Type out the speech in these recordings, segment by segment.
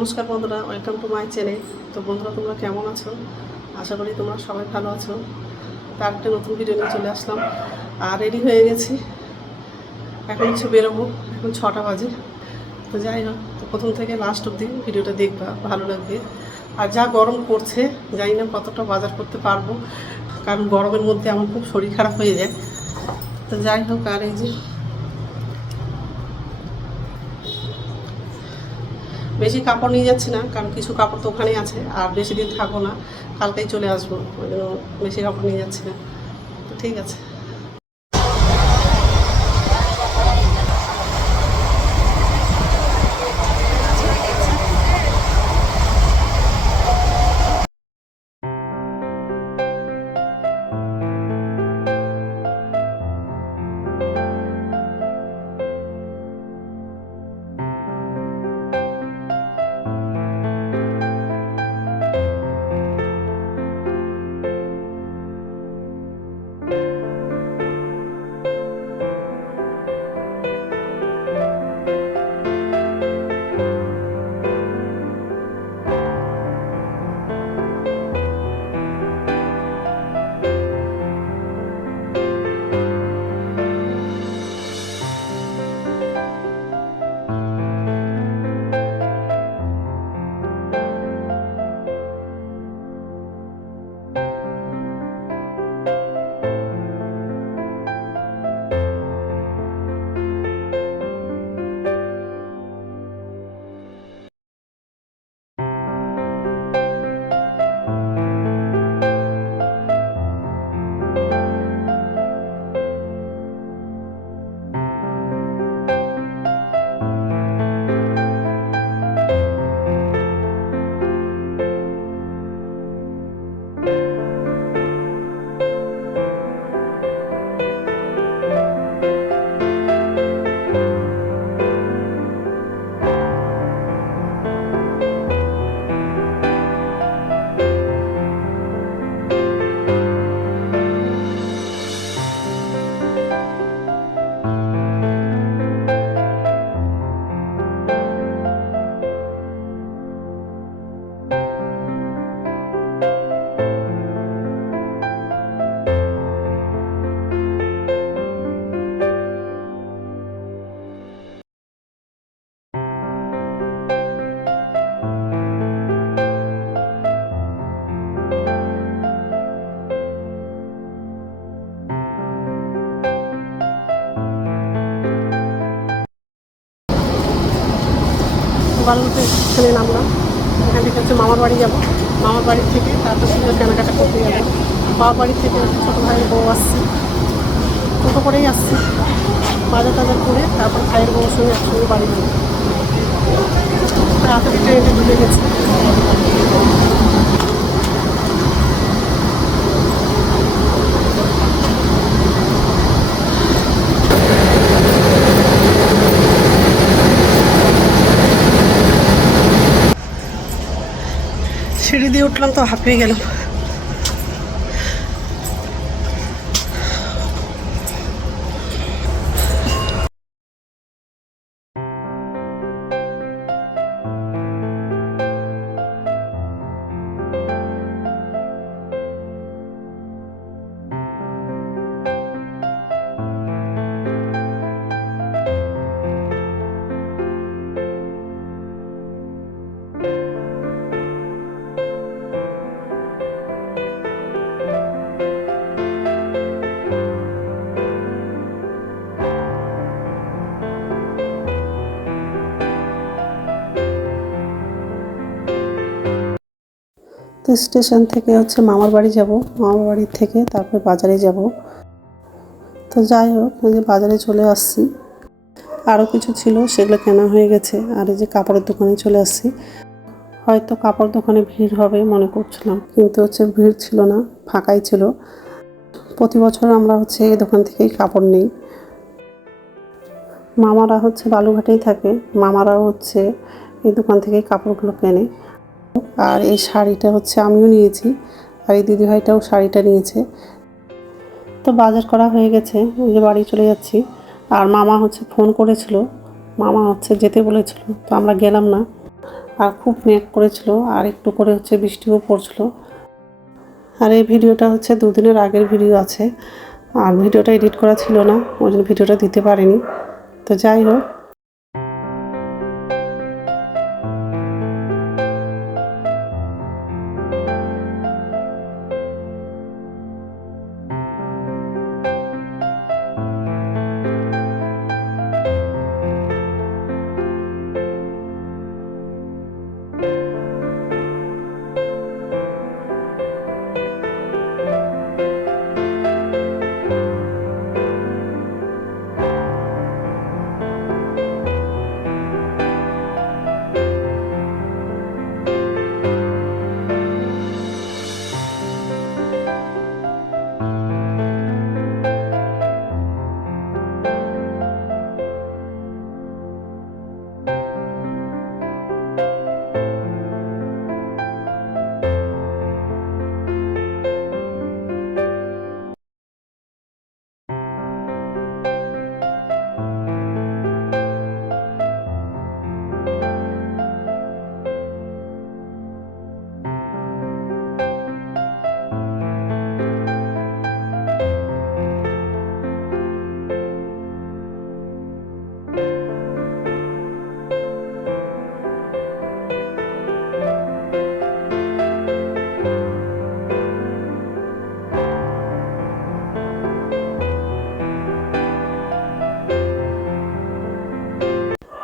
নমস্কার বন্ধুরা, welcome to my channel. তো বন্ধুরা, তোমরা কেমন আছো? আশা করি তোমরা সবাই ভালো আছো। তার একটা নতুন ভিডিও নিয়ে চলে আসলাম। আর রেডি হয়ে গেছি। এখন কিছু বেরোবো। এখন ছটা বাজে। তো যাই হোক, তো প্রথম থেকে লাস্ট অব্দি ভিডিওটা দেখবা, ভালো লাগবে। আর যা গরম পড়ছে, জানি না কতটা বাজার করতে পারব। কারণ গরমের মধ্যে আমার খুব শরীর খারাপ হয়ে যায়। তো যাই হোক, আর এই যে বেশি কাপড় নিয়ে যাচ্ছি না, কারণ কিছু কাপড় তো ওখানেই আছে, আর বেশি দিন থাকব না, কালকেই চলে আসব, ওই জন্য বেশি কাপড় নিয়ে যাচ্ছি না। তো ঠিক আছে। বালুতে এখানে নামলাম। এখান থেকে হচ্ছে মামার বাড়ি যাব। মামার বাড়ি থেকে তারপর সুন্দর কেনাকাটা করতে যাব। বাবার বাড়ি থেকে ছোটো ভাইয়ের বউ আসছে। টোটো করেই আসছি। বাজার টাজার করে তারপর ভাইয়ের বউর সঙ্গে একসঙ্গে বাড়ি যাব। তাড়াতাড়ি ট্রেনে ঢুকে গেছে। সিঁড়ি দিয়ে উঠলাম তো হাঁপিয়ে গেলাম। স্টেশন থেকে হচ্ছে মামার বাড়ি যাব, মামার বাড়ি থেকে তারপরে বাজারে যাব। তো যাই হোক যে বাজারে চলে আসছি। আরও কিছু ছিল, সেগুলো কেনা হয়ে গেছে। আর এই যে কাপড়ের দোকানে চলে আসছি। হয়তো কাপড় দোকানে ভিড় হবে মনে করছিলাম, কিন্তু হচ্ছে ভিড় ছিল না, ফাঁকাই ছিল। প্রতি বছর আমরা হচ্ছে এই দোকান থেকেই কাপড় নিই। মামারা হচ্ছে বালুঘাটেই থাকে, মামারাও হচ্ছে এই দোকান থেকেই কাপড়গুলো কেনে। আর এই শাড়িটা হচ্ছে আমিও নিয়েছি আর এই দিদিভাইটাও শাড়িটা নিয়েছে। তো বাজার করা হয়ে গেছে ওই যে বাড়ি চলে যাচ্ছি। আর মামা হচ্ছে ফোন করেছিল, মামা হচ্ছে যেতে বলেছিল, তো আমরা গেলাম না। আর খুব মেঘ করেছিল, আর একটু করে হচ্ছে বৃষ্টিও পড়ছিল। আর এই ভিডিওটা হচ্ছে দুদিনের আগের ভিডিও আছে। আর ভিডিওটা এডিট করা ছিল না, ওই জন্য ভিডিওটা দিতে পারিনি। তো যাই হোক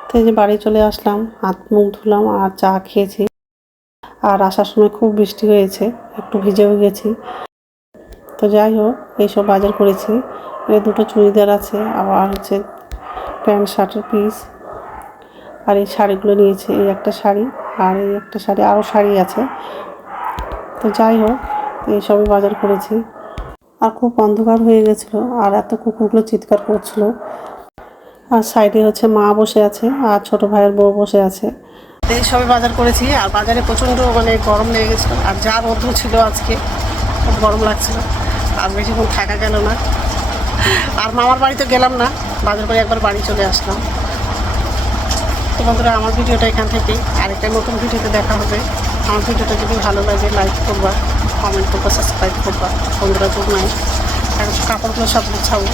তো এই যে বাড়ি চলে আসলাম, হাত মুখ ধুলাম আর চা খেয়েছি। আর আসার সময় খুব বৃষ্টি হয়েছে, একটু ভিজেও গেছি। তো যাই হোক এইসব বাজার করেছি। এই দুটো চুড়িদার আছে, আবার হচ্ছে প্যান্ট, শার্টের পিস। আর এই শাড়িগুলো নিয়েছি, এই একটা শাড়ি আর এই একটা শাড়ি, আরও শাড়ি আছে। তো যাই হোক এইসবই বাজার করেছি। আর খুব অন্ধকার হয়ে গেছিল, আর এত কুকুরগুলো চিৎকার করছিল। আর সাইডে হচ্ছে মা বসে আছে আর ছোট ভাইয়ের বউ বসে আছে। এই সবে বাজার করেছি আর বাজারে প্রচণ্ড মানে গরম লেগে গেছিল। আর যা রোদ্র ছিল আজকে, খুব গরম লাগছিল। আর বেশিক্ষণ থাকা গেল না। আর মামার বাড়িতে গেলাম না, বাজার করে একবার বাড়ি চলে আসলাম। তো বন্ধুরা, আমার ভিডিওটা এখান থেকে আরেকটা নতুন ভিডিওতে দেখা হবে। আমার ভিডিওটা যদি ভালো লাগে লাইক করবা কমেন্ট করবা সাবস্ক্রাইব করবা। বন্ধুরা, গুড এখন কাপড়গুলো সব গুছাবো।